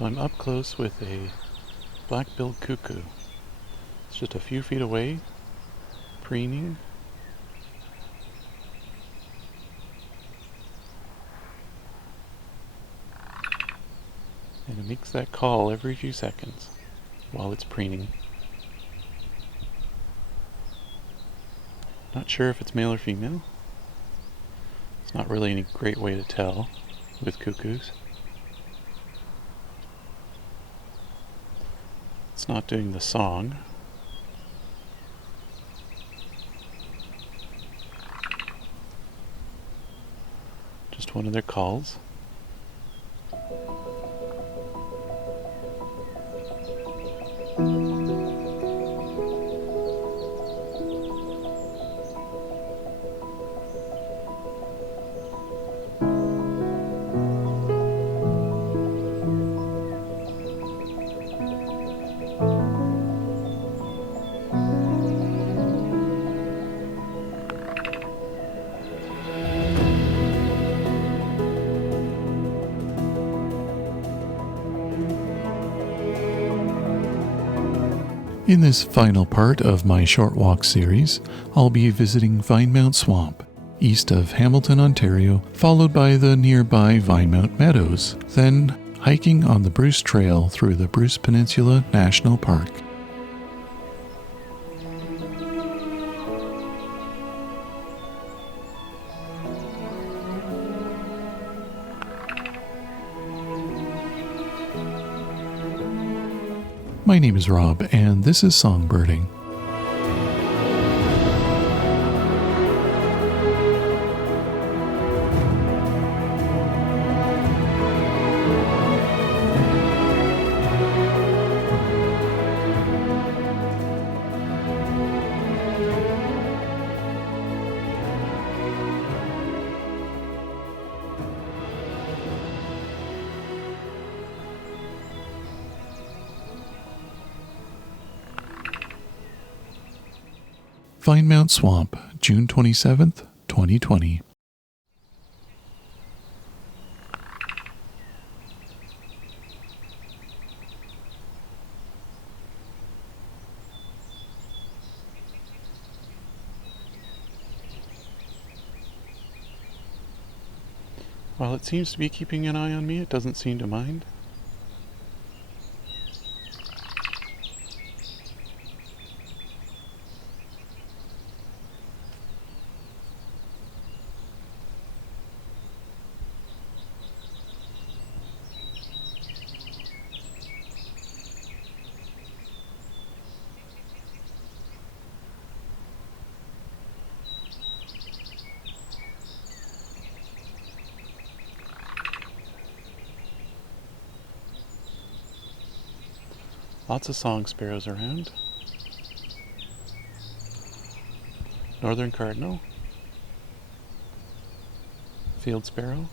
So I'm up close with a black-billed cuckoo. It's just a few feet away, preening. And it makes that call every few seconds while it's preening. Not sure if it's male or female. It's not really any great way to tell with cuckoos. It's not doing the song. Just one of their calls. In this final part of my short walk series, I'll be visiting Vinemount Swamp, east of Hamilton, Ontario, followed by the nearby Vinemount Meadows, then hiking on the Bruce Trail through the Bruce Peninsula National Park. My name is Rob, and this is Songbirding. Vinemount Swamp, June 27th, 2020. While it seems to be keeping an eye on me, it doesn't seem to mind. Lots of song sparrows around. Northern cardinal. Field sparrow.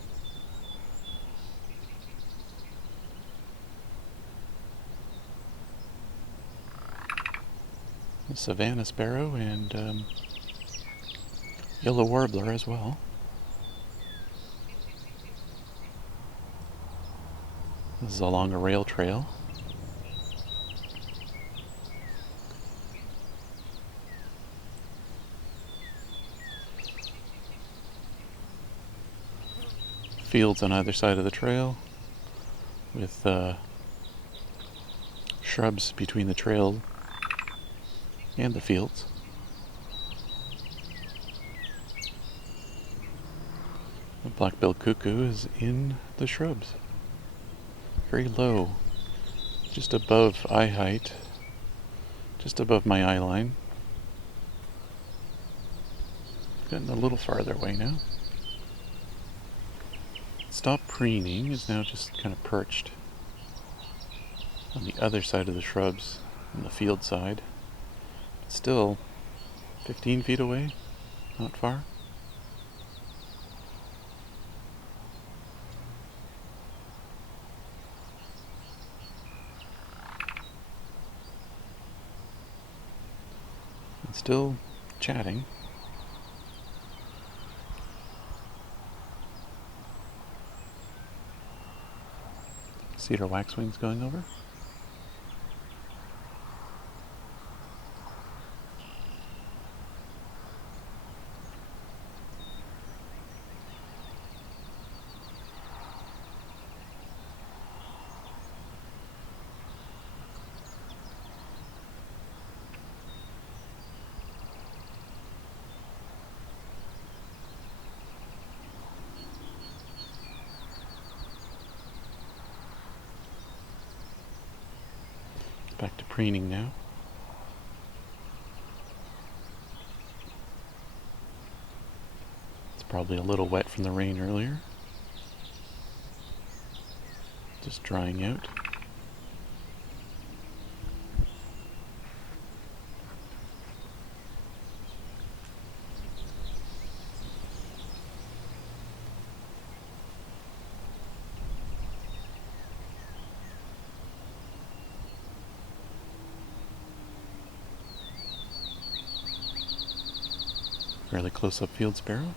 The Savannah sparrow and yellow warbler as well. This is along a rail trail. Fields on either side of the trail with shrubs between the trail and the fields. The black-billed cuckoo is in the shrubs, very low, just above eye height, just above my eye line. Getting a little farther away now. Stop preening, is now just kind of perched on the other side of the shrubs, on the field side. But still 15 feet away, not far. And still chatting. Cedar waxwings going over. Back to preening now. It's probably a little wet from the rain earlier. Just drying out. Fairly close-up field sparrow.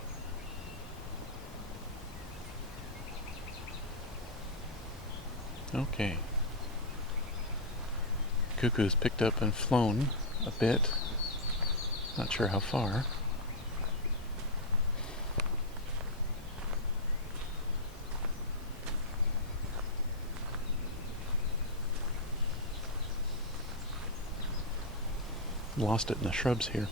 Okay. Cuckoo's picked up and flown a bit. Not sure how far. Lost it in the shrubs here.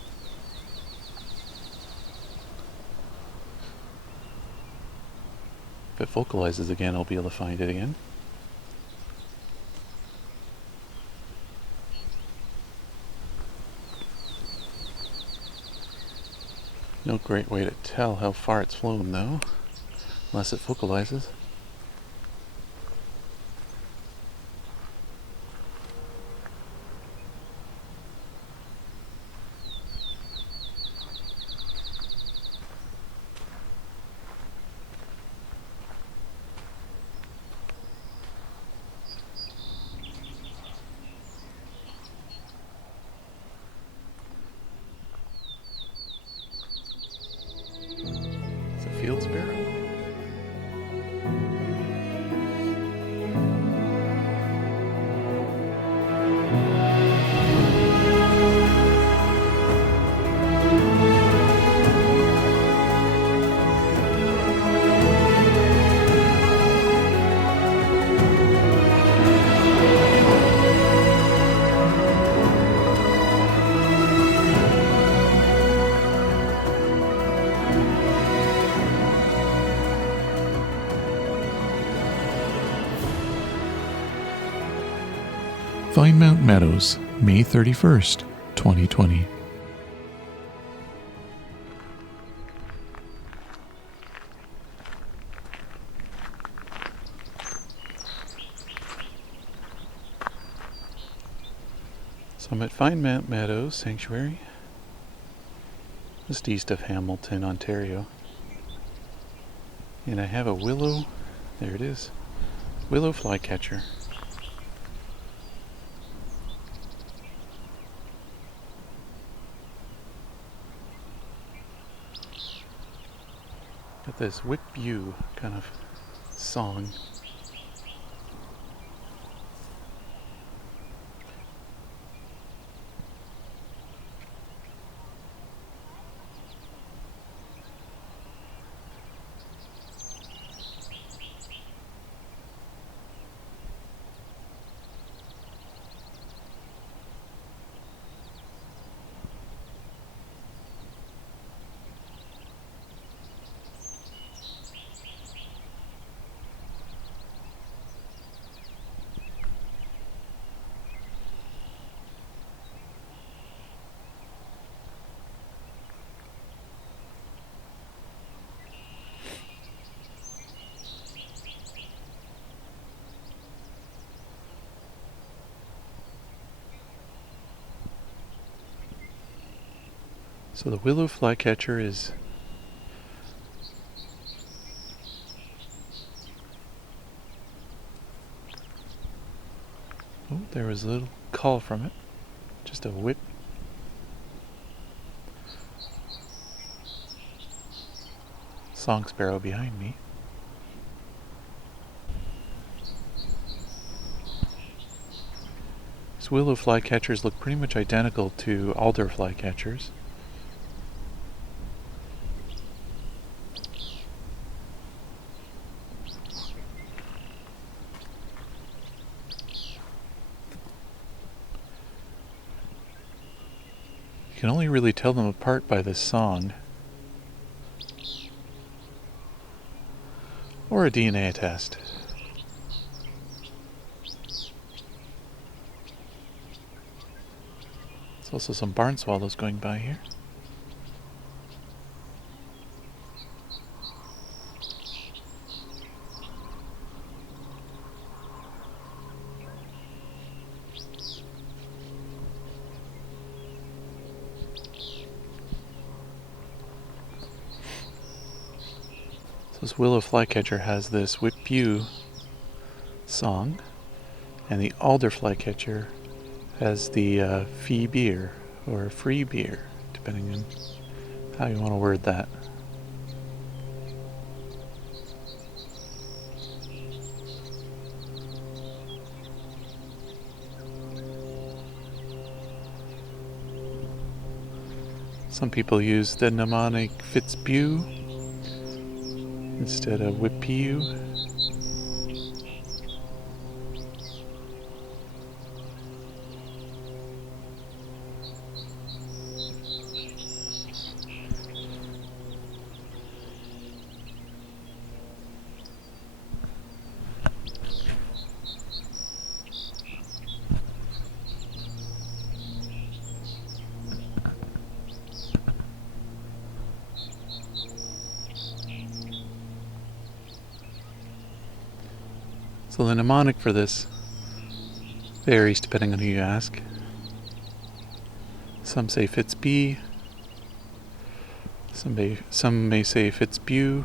If it vocalizes again, I'll be able to find it again. No great way to tell how far it's flown though, unless it vocalizes. Field sparrow. Vinemount Meadows, May 31st, 2020. So I'm at Vinemount Meadows Sanctuary, just east of Hamilton, Ontario. And I have a willow, there it is, willow flycatcher. Got this whip view kind of song. So the willow flycatcher is oh, there was a little call from it. Just a whip. Song sparrow behind me. These willow flycatchers look pretty much identical to alder flycatchers. You can only really tell them apart by this song, or a DNA test. There's also some barn swallows going by here. This willow flycatcher has this whip view song, and the alder flycatcher has the fee beer, or free beer, depending on how you want to word that. Some people use the mnemonic Fitzbew instead of Whippew. So the mnemonic for this varies depending on who you ask. Some say Fitzbee, some may say Fitzbew.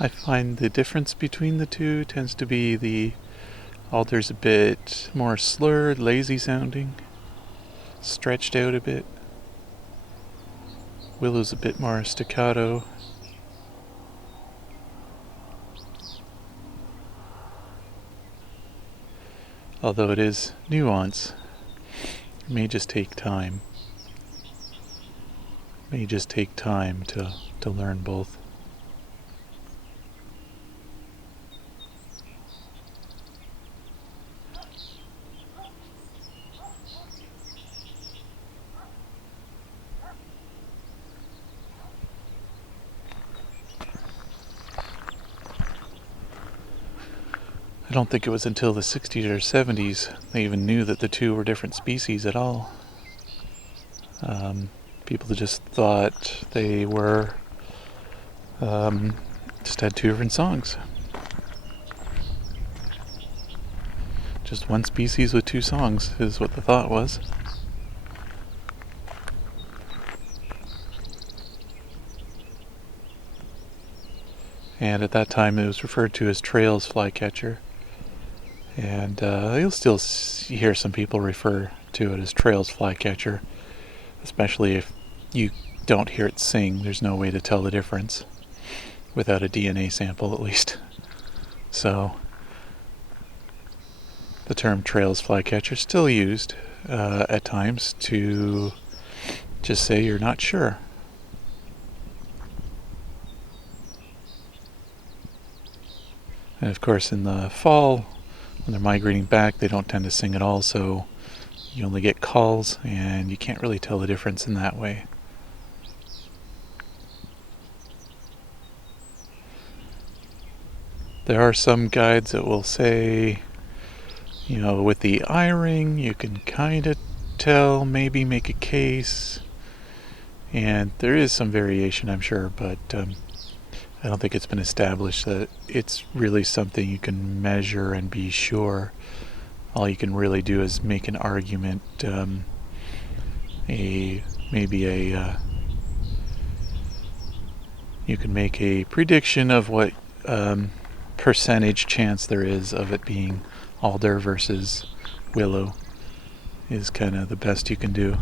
I find the difference between the two tends to be the alder's a bit more slurred, lazy sounding, stretched out a bit. Willow's a bit more staccato. Although it is nuance, it may just take time. It may just take time to learn both. I don't think it was until the 60s or 70s they even knew that the two were different species at all. People just thought they were, just had two different songs. Just one species with two songs is what the thought was. And at that time it was referred to as Trails flycatcher. And you'll still hear some people refer to it as Trails flycatcher, especially if you don't hear it sing. There's no way to tell the difference without a DNA sample, at least. So the term Trails flycatcher is still used at times to just say you're not sure. And of course in the fall, when they're migrating back, they don't tend to sing at all, so you only get calls, and you can't really tell the difference in that way. There are some guides that will say, with the I-ring, you can kind of tell, maybe make a case, and there is some variation, I'm sure, but I don't think it's been established that it's really something you can measure and be sure. All you can really do is make an argument you can make a prediction of what percentage chance there is of it being alder versus willow is kind of the best you can do.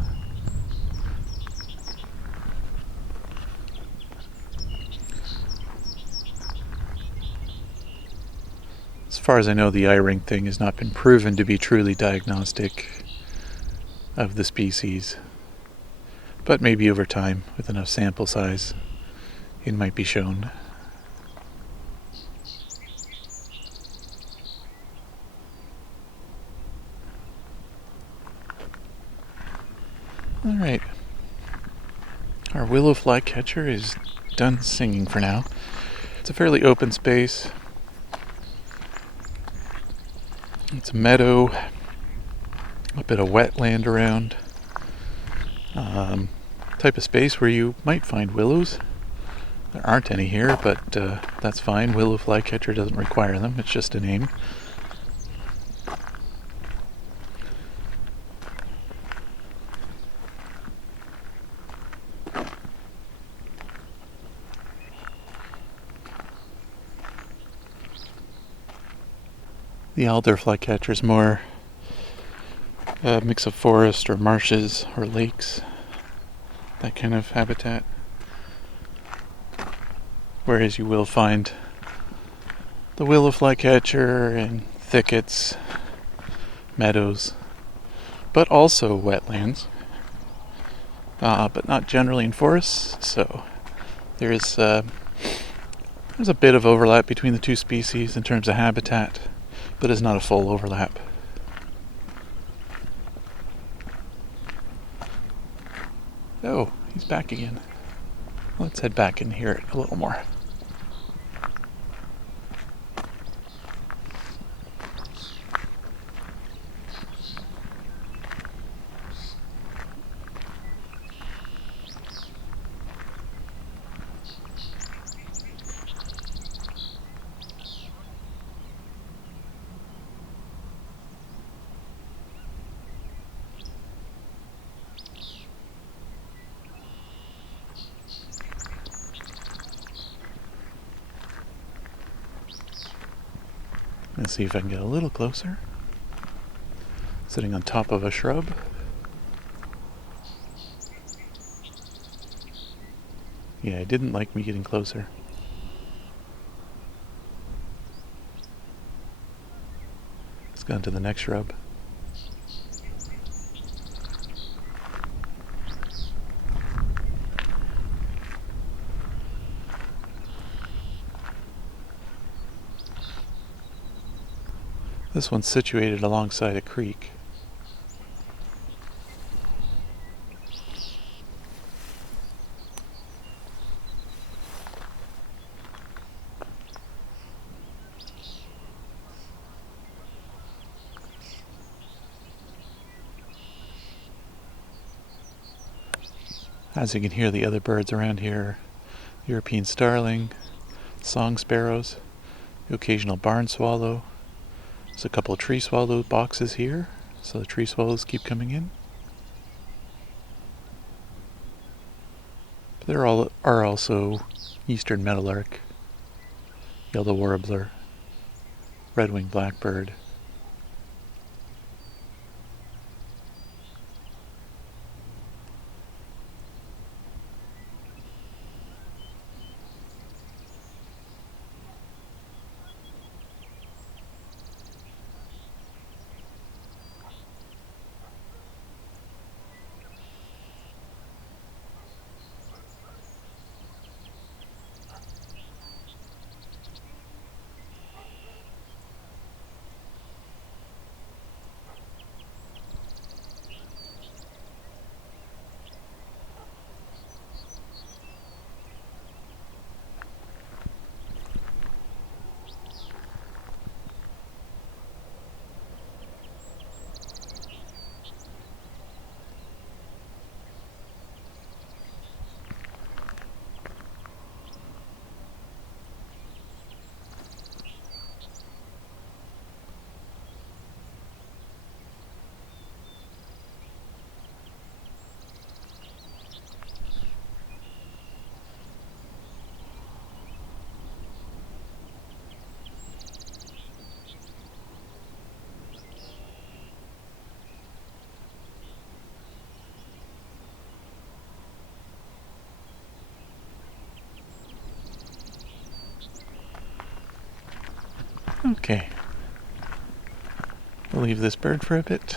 As far as I know, the eye-ring thing has not been proven to be truly diagnostic of the species, but maybe over time, with enough sample size, it might be shown. Alright, our willow flycatcher is done singing for now. It's a fairly open space. It's a meadow, a bit of wetland around. Type of space where you might find willows. There aren't any here, but that's fine. Willow flycatcher doesn't require them, it's just a name. The alder flycatcher is more a mix of forest or marshes or lakes, that kind of habitat. Whereas you will find the willow flycatcher in thickets, meadows, but also wetlands, but not generally in forests. So there's a bit of overlap between the two species in terms of habitat, but it's not a full overlap. Oh, he's back again. Let's head back and hear it a little more. Let's see if I can get a little closer. Sitting on top of a shrub. Yeah, it didn't like me getting closer. Let's go on to the next shrub. This one's situated alongside a creek. As you can hear, the other birds around here, European starling, song sparrows, the occasional barn swallow. There's a couple of tree swallow boxes here, so the tree swallows keep coming in. But there are also eastern meadowlark, yellow warbler, red-winged blackbird. Okay. We'll leave this bird for a bit.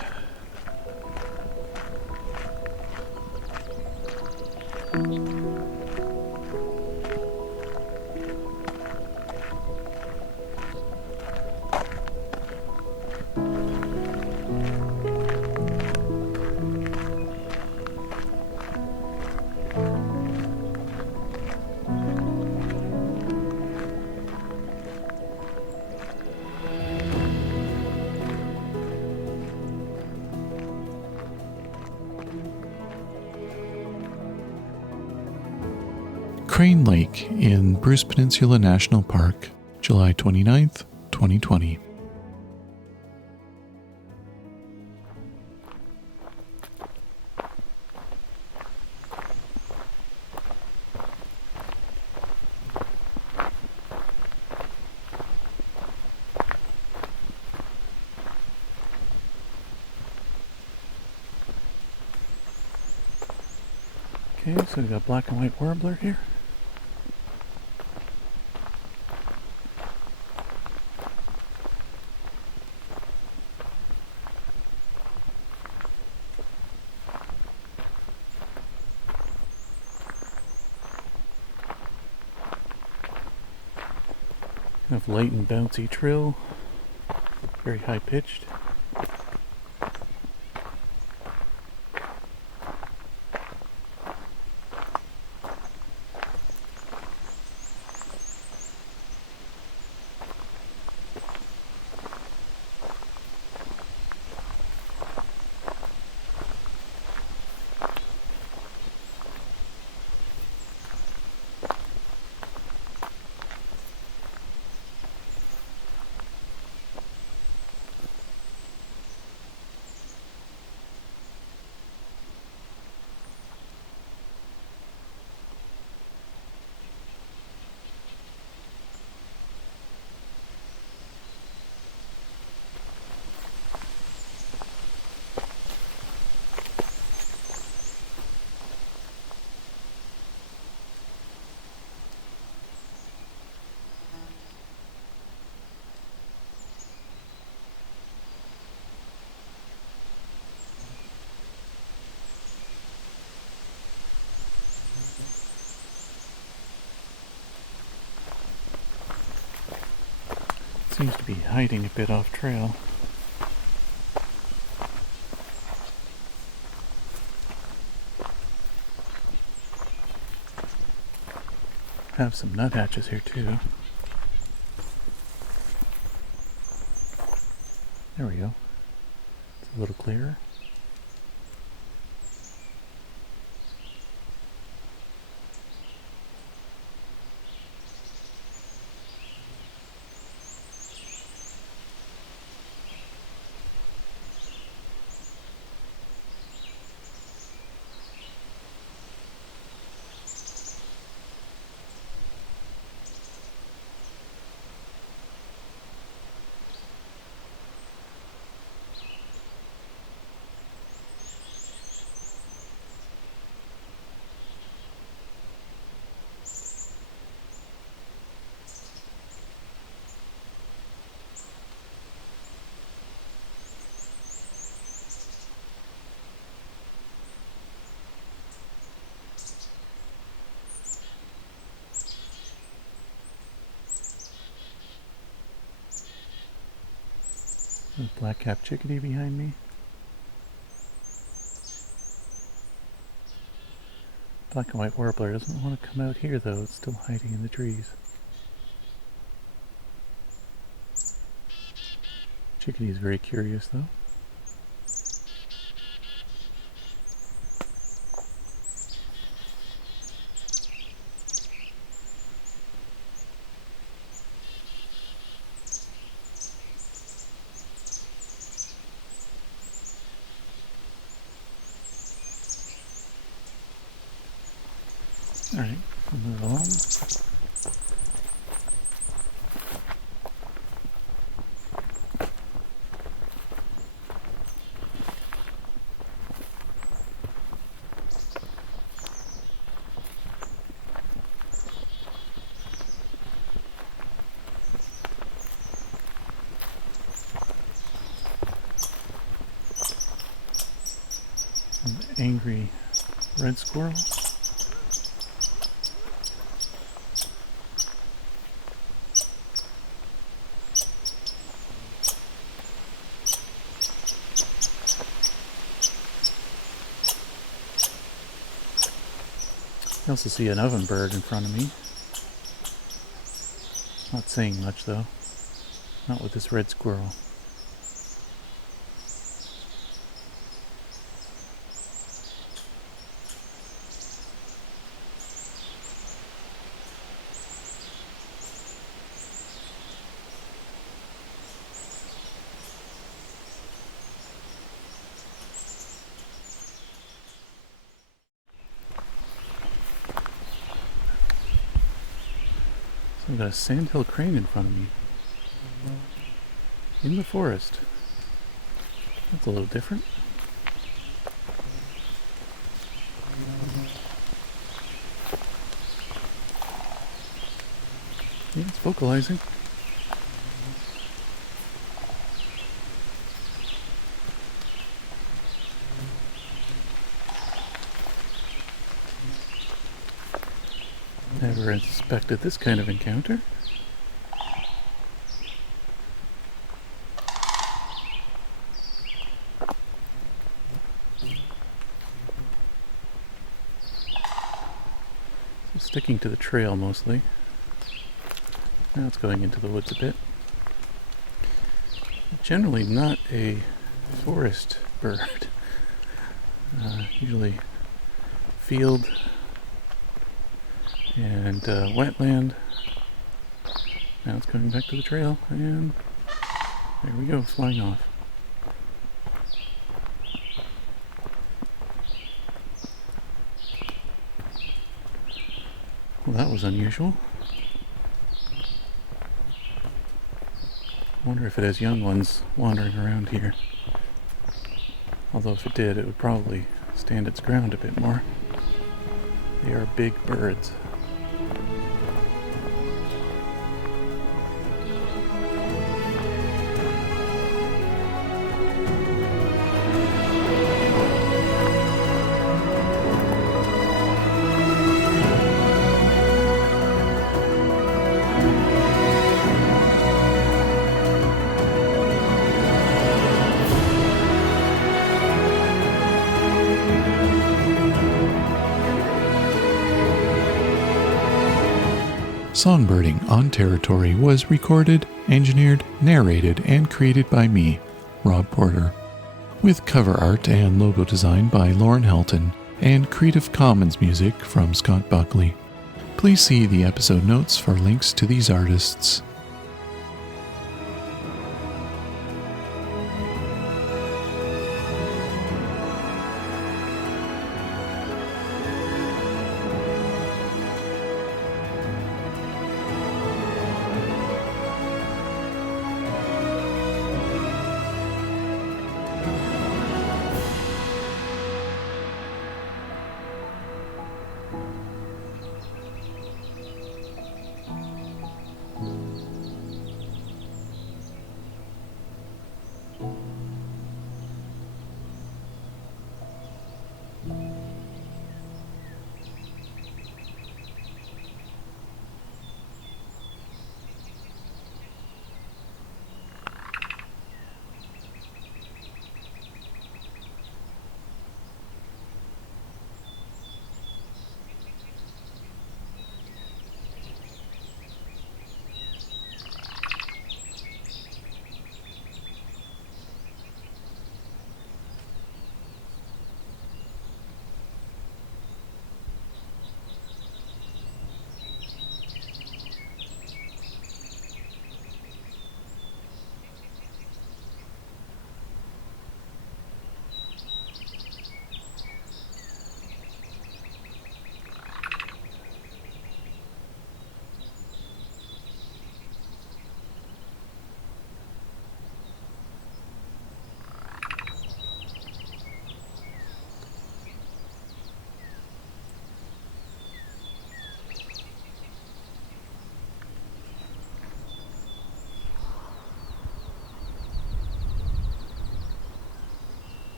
Crane Lake in Bruce Peninsula National Park, July 29th, 2020. Okay, so we've got black and white warbler here. Kind of light and bouncy trill, very high pitched. Seems to be hiding a bit off trail. Have some nuthatches here too. There we go. It's a little clearer. There's a black-capped chickadee behind me. Black and white warbler doesn't want to come out here though, it's still hiding in the trees. Chickadee is very curious though. Alright, we'll move along. angry red squirrel. I also see an ovenbird in front of me. Not saying much though. Not with this red squirrel. So I've got a sandhill crane in front of me. In the forest. That's a little different. Yeah, it's vocalizing. Never expected this kind of encounter. So sticking to the trail mostly. Now it's going into the woods a bit. Generally not a forest bird. Usually field and wetland. Now it's coming back to the trail, and there we go, flying off. Well, that was unusual. I wonder if it has young ones wandering around here. Although if it did, it would probably stand its ground a bit more. They are big birds. Songbirding on Territory was recorded, engineered, narrated, and created by me, Rob Porter, with cover art and logo design by Lauren Helton, and Creative Commons music from Scott Buckley. Please see the episode notes for links to these artists.